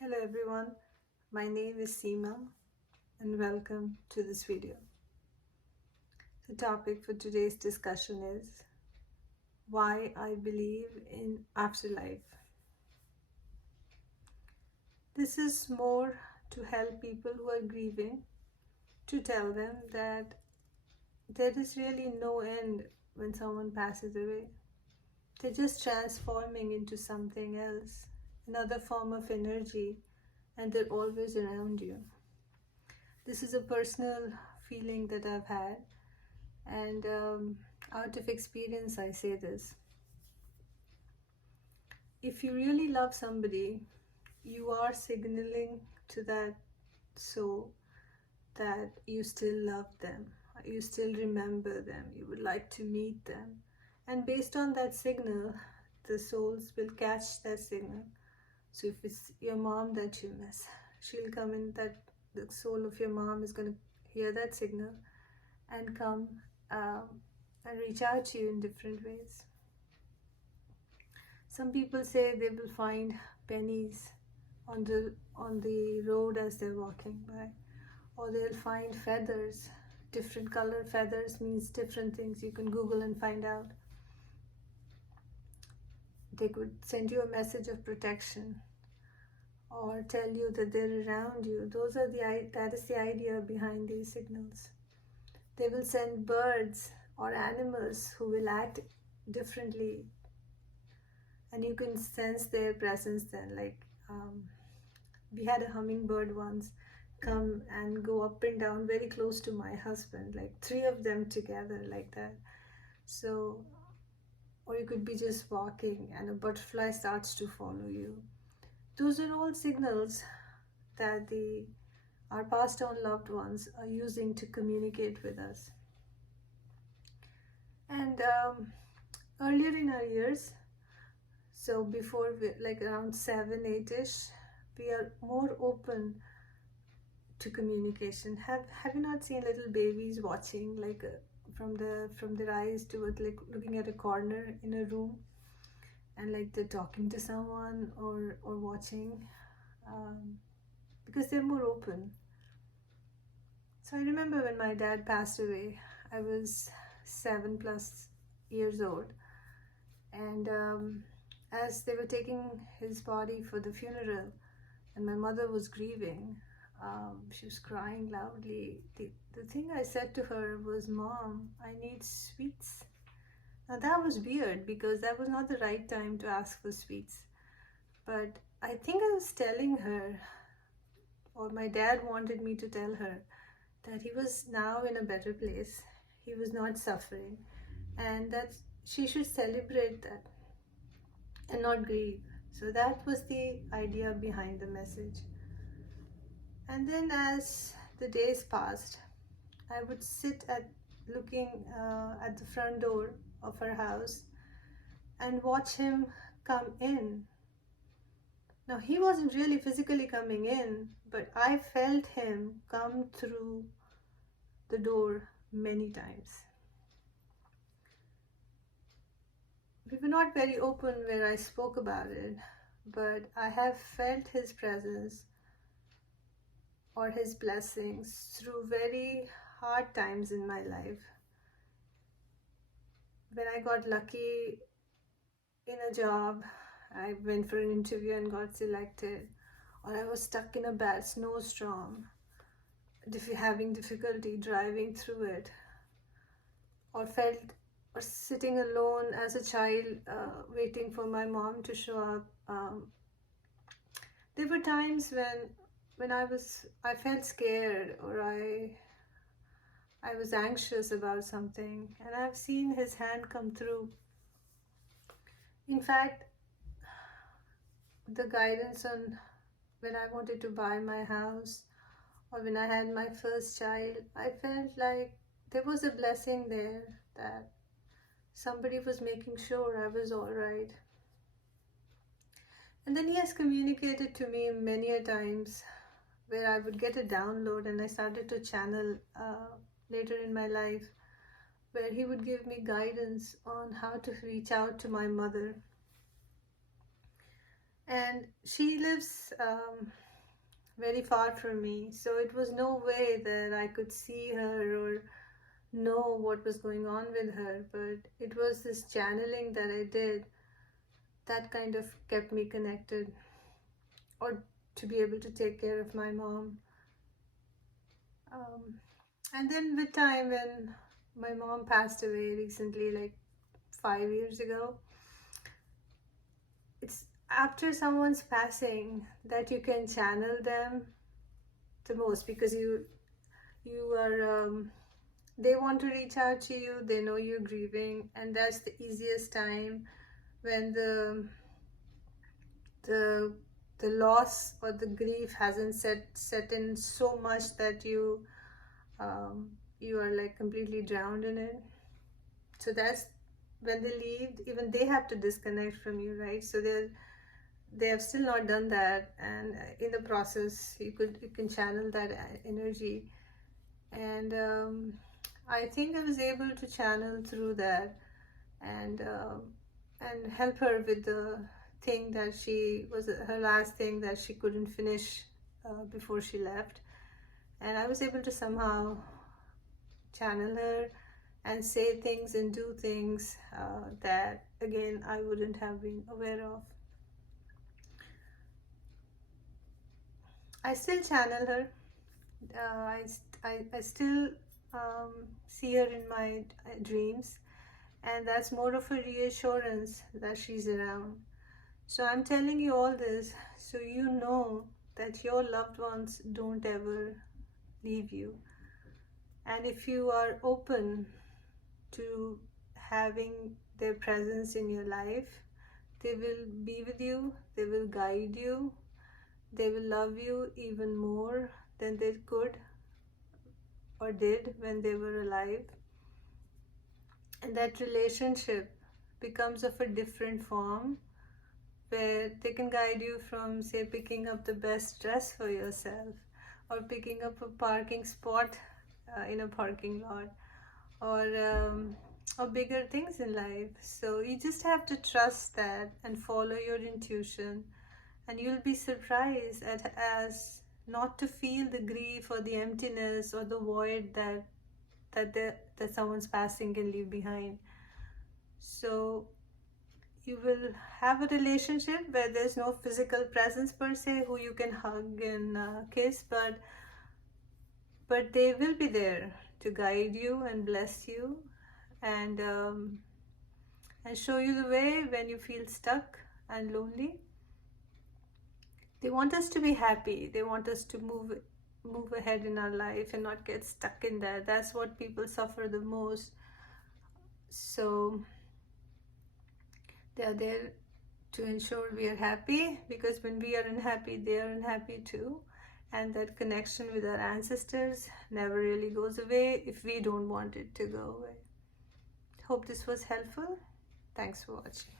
Hello everyone, my name is Seema and welcome to this video. The topic for today's discussion is why I believe in afterlife. This is more to help people who are grieving, to tell them that there is really no end when someone passes away. They're just transforming into something else, another form of energy, and they're always around you. This is a personal feeling that I've had, and out of experience I say this. If you really love somebody, you are signaling to that soul that you still love them, you still remember them, you would like to meet them, and based on that signal, the souls will catch that signal. So if it's your mom that you miss, she'll come in, that the soul of your mom is going to hear that signal and come and reach out to you in different ways. Some people say they will find pennies on the road as they're walking by, or they'll find feathers. Different color feathers means different things. You can Google and find out. They could send you a message of protection or tell you that they're around you. That is the idea behind these signals. They will send birds or animals who will act differently, and you can sense their presence then. We had a hummingbird once come and go up and down very close to my husband, like 3 of them together like that. So, or you could be just walking and a butterfly starts to follow you. Those are all signals that our passed on loved ones are using to communicate with us. And earlier in our years, so before like around 7, 8ish, we are more open to communication. Have you not seen little babies watching, like from their eyes towards, like looking at a corner in a room, and like they're talking to someone or watching, because they're more open. So I remember when my dad passed away, I was 7+ years old, and as they were taking his body for the funeral, and my mother was grieving, she was crying loudly. The thing I said to her was, "Mom, I need sweets." Now that was weird because that was not the right time to ask for sweets. But I think I was telling her, or my dad wanted me to tell her, that he was now in a better place. He was not suffering, and that she should celebrate that and not grieve. So that was the idea behind the message. And then as the days passed, I would sit looking at the front door of her house and watch him come in. Now, he wasn't really physically coming in, but I felt him come through the door many times. We were not very open where I spoke about it, but I have felt his presence or his blessings through very hard times in my life. When I got lucky in a job, I went for an interview and got selected, or I was stuck in a bad snowstorm, having difficulty driving through it, or sitting alone as a child, waiting for my mom to show up. There were times when I felt scared, or I was anxious about something, and I've seen his hand come through. In fact, the guidance on when I wanted to buy my house, or when I had my first child, I felt like there was a blessing there, that somebody was making sure I was all right. And then he has communicated to me many a times where I would get a download, and I started to channel later in my life, where he would give me guidance on how to reach out to my mother. And she lives very far from me, so it was no way that I could see her or know what was going on with her. But it was this channeling that I did that kind of kept me connected, or to be able to take care of my mom. Um, and then with time, when my mom passed away recently, like 5 years ago, it's after someone's passing that you can channel them the most, because you are they want to reach out to you, they know you're grieving, and that's the easiest time when the the loss or the grief hasn't set in so much that you are like completely drowned in it. So that's when they leave, even they have to disconnect from you, right? So they have still not done that, and in the process you can channel that energy. And I think I was able to channel through that, and help her with the thing that she was her last thing that she couldn't finish before she left. And I was able to somehow channel her and say things and do things that again I wouldn't have been aware of. I still channel her. I still see her in my dreams, and that's more of a reassurance that she's around. So I'm telling you all this so you know that your loved ones don't ever leave you. And if you are open to having their presence in your life, they will be with you, they will guide you, they will love you even more than they could or did when they were alive. And that relationship becomes of a different form, where they can guide you from, say, picking up the best dress for yourself, or picking up a parking spot in a parking lot, or bigger things in life. So you just have to trust that and follow your intuition, and you'll be surprised at as not to feel the grief or the emptiness or the void that someone's passing can leave behind. So you will have a relationship where there's no physical presence per se who you can hug and kiss, but they will be there to guide you and bless you, and show you the way when you feel stuck and lonely. They want us to be happy. They want us to move ahead in our life and not get stuck in that. That's what people suffer the most. So they are there to ensure we are happy, because when we are unhappy, they are unhappy too. And that connection with our ancestors never really goes away if we don't want it to go away. Hope this was helpful. Thanks for watching.